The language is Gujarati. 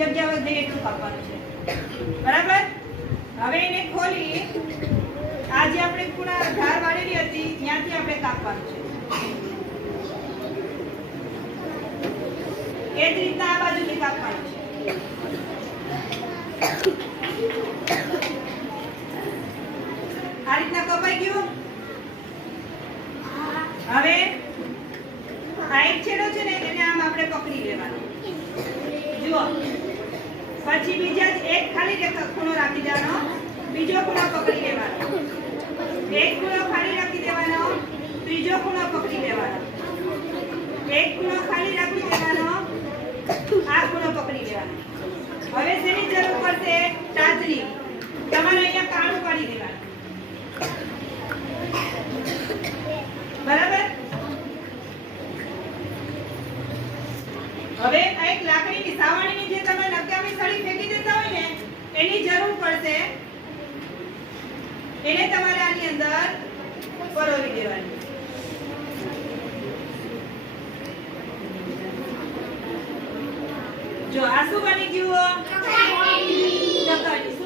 જગ્યા વધે એટલું કાપવાનું છે, બરાબર? હવે એને ખોલી આ જે આપણે પૂરા ધાર વાળેલી હતી ત્યાંથી આપણે કાપવાનું છે. એ જ રીતના આ બાજુથી કાપવાનું છે. આ રીતના કપાઈ ગયું. હવે આ એક છેડો છે ને એને આમ આપણે પકડી લેવાનો. જુઓ, પછી બીજા એક ખાલી ખૂણો રાખી દેવાનો, બીજો ખૂણો પકડી લેવાનો, એક ખૂણો ખાલી રાખી દેવાનો, ત્રીજો ખૂણો પકડી લેવાનો, એક ખૂણો ખાલી રાખી દેવાનો, આ ખૂણો પકડી લેવાનો. હવે શેની જરૂર પડશે? તાજની. તમારે અહીંયા કાણું પાડી દેવાનું, બરાબર? હવે આ એક લાકડીની સાવણીની જે તમે નકામી સળી ફેંકી દેતા હોય ને એની જરૂર પડશે. એને તમારે આની અંદર પરોવી દેવાની. જો આ શું બની ગયું? ચકરડી.